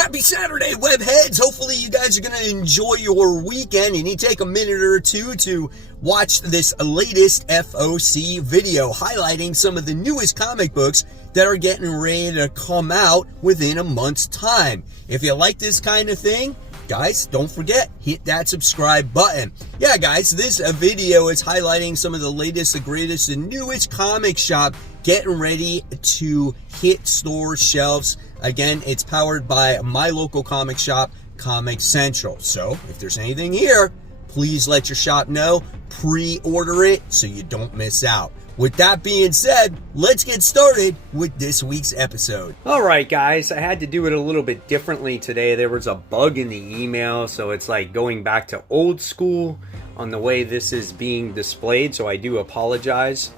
Happy Saturday, webheads! Hopefully you guys are going to enjoy your weekend and you take a minute or two to watch this latest FOC video highlighting some of the newest comic books that are getting ready to come out within a month's time. If you like this kind of thing, guys, don't forget, hit that subscribe button. Yeah, guys, this video is highlighting some of the latest, the greatest, the newest comic shop getting ready to hit store shelves. Again, it's powered by my local comic shop, Comic Central. So if there's anything here, please let your shop know. Pre-order it so you don't miss out. With that being said, let's get started with this week's episode. All right, guys, I had to do it a little bit differently today. There was a bug in the email, so it's like going back to old school on the way this is being displayed, so I do apologize.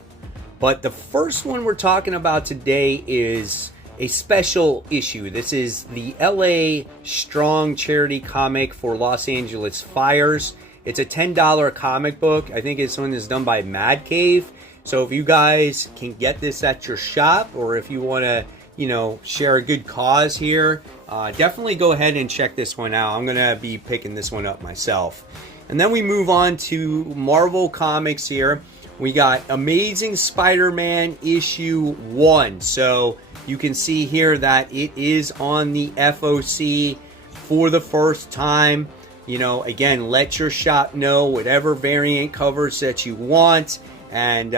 But the first one we're talking about today is a special issue. This is the LA Strong charity comic for Los Angeles Fires. It's a $10 comic book. I think this one is done by Mad Cave. So if you guys can get this at your shop, or if you want to, share a good cause here, definitely go ahead and check this one out. I'm going to be picking this one up myself. And then we move on to Marvel Comics here. We got Amazing Spider-Man issue 1. So you can see here that it is on the FOC for the first time. Again, let your shop know whatever variant covers that you want. And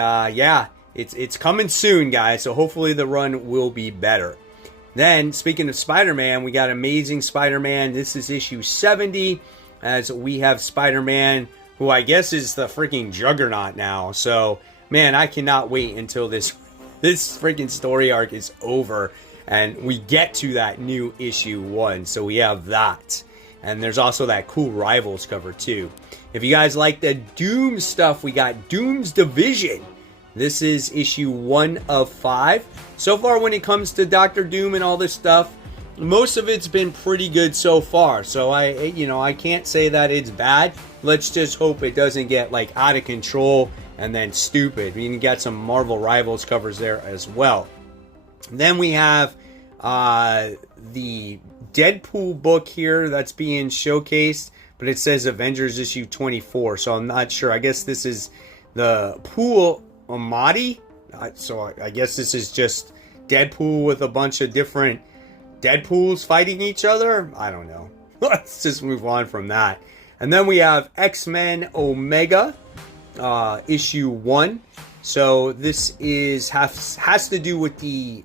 it's coming soon, guys. So hopefully the run will be better. Then, speaking of Spider-Man, we got Amazing Spider-Man. This is issue 70, as we have Spider-Man, who I guess is the freaking juggernaut now. So, man, I cannot wait until this freaking story arc is over and we get to that new issue 1. So we have that. And there's also that cool Rivals cover too. If you guys like the Doom stuff, we got Doom's Division. This is issue 1 of 5. So far, when it comes to Dr. Doom and all this stuff, most of it's been pretty good so far. So I can't say that it's bad. Let's just hope it doesn't get like out of control and then stupid. You got some Marvel Rivals covers there as well. Then we have the Deadpool book here that's being showcased, but it says Avengers issue 24, so I'm not sure. I guess this is the Pool Amati, so I guess this is just Deadpool with a bunch of different Deadpools fighting each other. I don't know. Let's just move on from that. And then we have X-Men Omega issue 1. So this has to do with the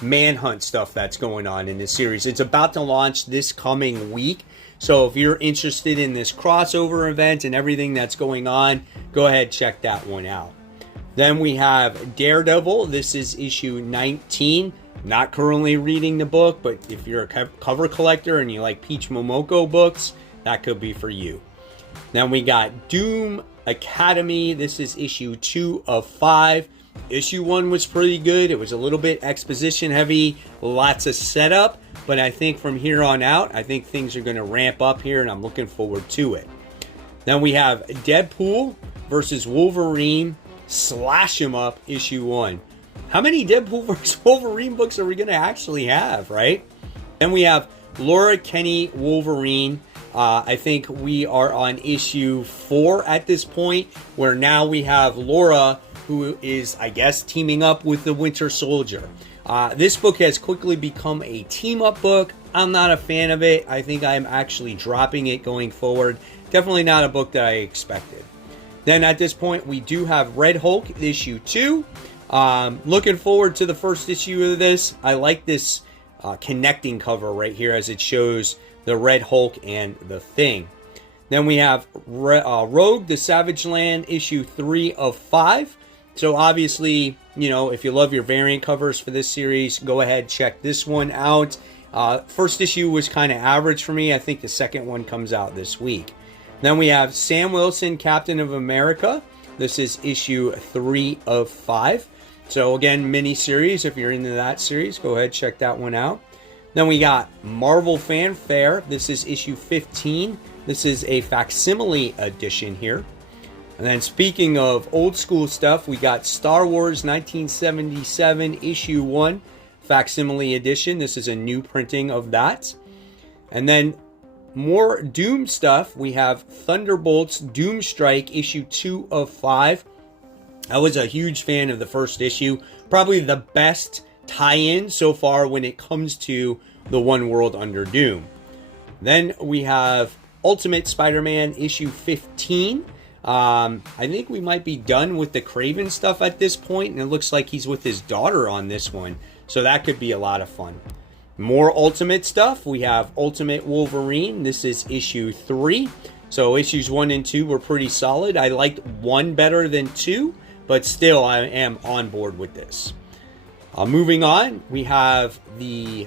Manhunt stuff that's going on in this series. It's about to launch this coming week. So if you're interested in this crossover event and everything that's going on, go ahead, check that one out. Then we have Daredevil. This is issue 19. Not currently reading the book, but if you're a cover collector and you like Peach Momoko books, that could be for you. Then we got Doom Academy. This is issue 2 of 5. Issue 1 was pretty good. It was a little bit exposition heavy, lots of setup, but I think from here on out, I think things are going to ramp up here, and I'm looking forward to it. Then we have Deadpool versus Wolverine Slash 'em Up issue 1. How many Deadpool versus Wolverine books are we going to actually have, right? Then we have Laura Kinney Wolverine. I think we are on issue 4 at this point, where now we have Laura, who is, I guess, teaming up with the Winter Soldier. This book has quickly become a team-up book. I'm not a fan of it. I think I'm actually dropping it going forward. Definitely not a book that I expected. Then at this point, we do have Red Hulk issue 2. Looking forward to the first issue of this. I like this connecting cover right here as it shows the Red Hulk and the Thing. Then we have Rogue the Savage Land issue 3 of 5. So obviously, if you love your variant covers for this series, go ahead, check this one out. First issue was kind of average for me. I think the second one comes out this week. Then we have Sam Wilson, Captain of America. This is issue 3 of 5. So again, mini-series. If you're into that series, go ahead, check that one out. Then we got Marvel Fanfare. This is issue 15. This is a facsimile edition here. And then speaking of old school stuff, we got Star Wars 1977 issue 1 facsimile edition. This is a new printing of that. And then more Doom stuff. We have Thunderbolts Doom Strike issue 2 of 5. I was a huge fan of the first issue. Probably the best tie-in so far when it comes to the one world under Doom. Then we have Ultimate Spider-Man issue 15. I think we might be done with the Kraven stuff at this point, and it looks like he's with his daughter on this one. So that could be a lot of fun. More Ultimate stuff. We have Ultimate Wolverine. This is issue 3. So issues 1 and 2 were pretty solid. I liked 1 better than 2, but still I am on board with this. Moving on, we have the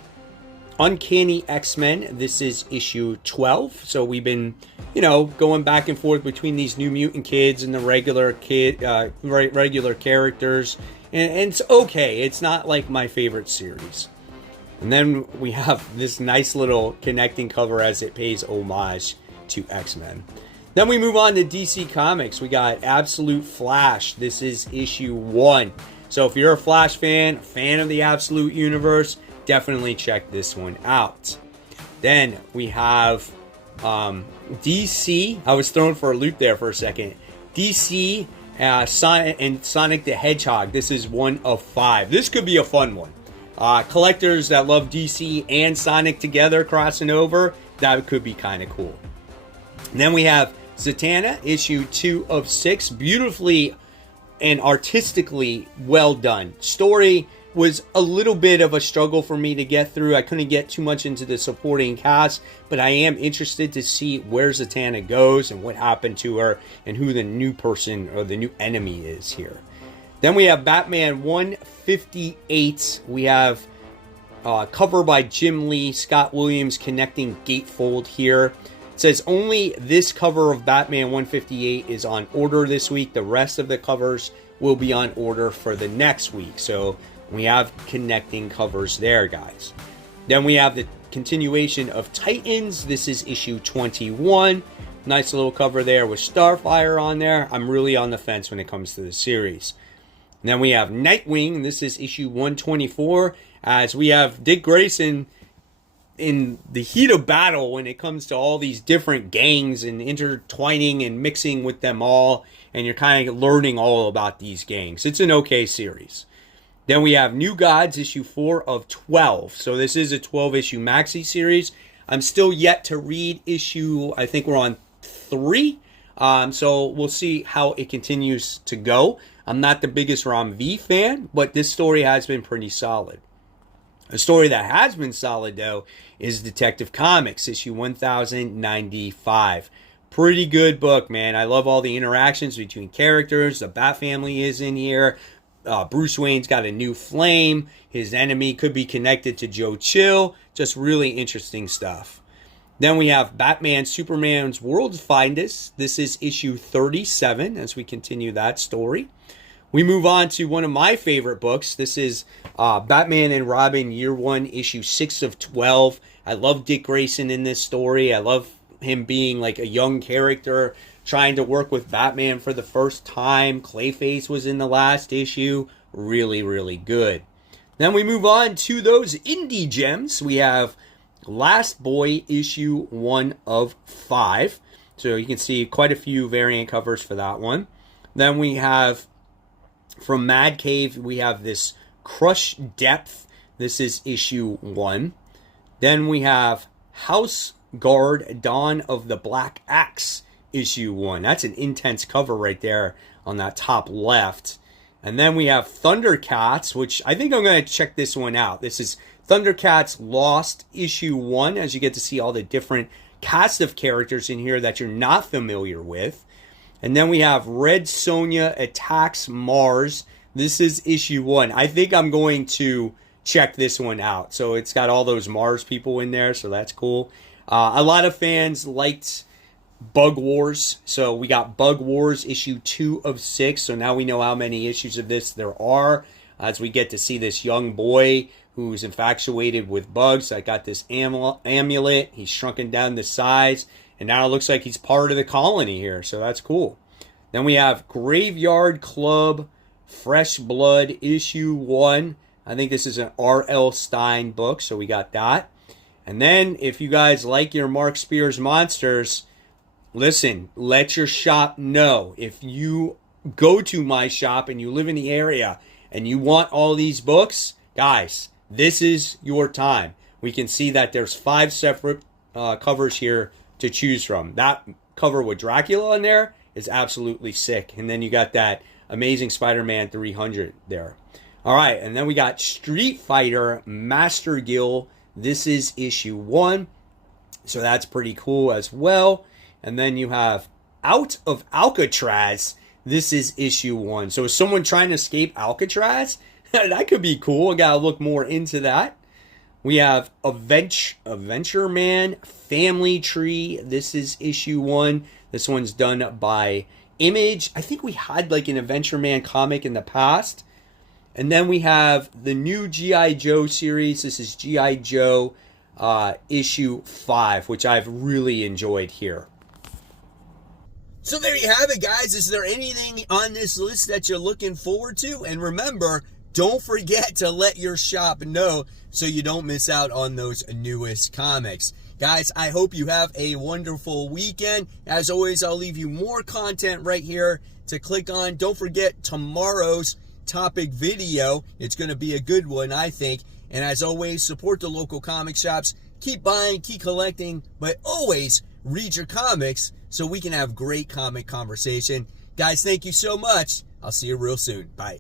Uncanny X-Men. This is issue 12. So we've been, going back and forth between these New Mutant kids and the regular characters. And it's okay. It's not like my favorite series. And then we have this nice little connecting cover as it pays homage to X-Men. Then we move on to DC Comics. We got Absolute Flash. This is issue 1. So if you're a Flash fan of the Absolute Universe, definitely check this one out. Then we have DC. I was thrown for a loop there for a second. DC Sonic the Hedgehog. This is 1 of 5. This could be a fun one. Collectors that love DC and Sonic together crossing over, that could be kind of cool. And then we have Zatanna, issue 2 of 6. Beautifully and artistically well done. Story was a little bit of a struggle for me to get through. I couldn't get too much into the supporting cast, but I am interested to see where Zatanna goes and what happened to her and who the new person or the new enemy is here. Then we have Batman 158. We have cover by Jim Lee, Scott Williams connecting gatefold here. It says only this cover of Batman 158 is on order this week. The rest of the covers will be on order for the next week. So we have connecting covers there, guys. Then we have the continuation of Titans. This is issue 21. Nice little cover there with Starfire on there. I'm really on the fence when it comes to the series. And then we have Nightwing. This is issue 124. As we have Dick Grayson in the heat of battle when it comes to all these different gangs and intertwining and mixing with them all. And you're kind of learning all about these gangs. It's an okay series. Then we have New Gods, issue 4 of 12. So this is a 12-issue maxi series. I'm still yet to read issue, I think we're on 3. So we'll see how it continues to go. I'm not the biggest Ram V fan, but this story has been pretty solid. A story that has been solid, though, is Detective Comics, issue 1095. Pretty good book, man. I love all the interactions between characters. The Bat family is in here. Bruce Wayne's got a new flame. His enemy could be connected to Joe Chill. Just really interesting stuff. Then we have Batman Superman's World's Finest. This is issue 37 as we continue that story. We move on to one of my favorite books. This is Batman and Robin Year 1, issue 6 of 12. I love Dick Grayson in this story. I love him being like a young character trying to work with Batman for the first time. Clayface was in the last issue. Really, really good. Then we move on to those indie gems. We have Last Boy, issue 1 of 5. So you can see quite a few variant covers for that one. Then we have from Mad Cave, we have this Crush Depth. This is issue 1. Then we have House Guard, Dawn of the Black Axe, issue 1. That's an intense cover right there on that top left. And then we have Thundercats, which I think I'm going to check this one out. This is Thundercats Lost, issue 1, as you get to see all the different cast of characters in here that you're not familiar with. And then we have Red Sonja Attacks Mars. This is issue 1. I think I'm going to check this one out. So it's got all those Mars people in there, so that's cool. A lot of fans liked Bug Wars. So we got Bug Wars issue 2 of 6. So now we know how many issues of this there are as we get to see this young boy who's infatuated with bugs. I got this amulet. He's shrunken down to size. And now it looks like he's part of the colony here. So that's cool. Then we have Graveyard Club Fresh Blood issue 1. I think this is an R.L. Stine book. So we got that. And then if you guys like your Mark Spears monsters, listen, let your shop know. If you go to my shop and you live in the area and you want all these books, guys, this is your time. We can see that there's 5 separate covers here to choose from. That cover with Dracula in there is absolutely sick. And then you got that Amazing Spider-Man 300 there. All right, and then we got Street Fighter Master Guild. This is issue 1. So that's pretty cool as well. And then you have Out of Alcatraz. This is issue 1. So is someone trying to escape Alcatraz? That could be cool. I gotta look more into that. We have Adventure Man Family Tree. This is issue 1. This one's done by Image. I think we had like an Adventure Man comic in the past. And then we have the new G.I. Joe series. This is G.I. Joe issue 5, which I've really enjoyed here. So there you have it, guys. Is there anything on this list that you're looking forward to? And remember, don't forget to let your shop know so you don't miss out on those newest comics. Guys, I hope you have a wonderful weekend. As always, I'll leave you more content right here to click on. Don't forget tomorrow's topic video. It's going to be a good one, I think. And as always, support the local comic shops. Keep buying, keep collecting, but always read your comics so we can have great comic conversation. Guys, thank you so much. I'll see you real soon. Bye.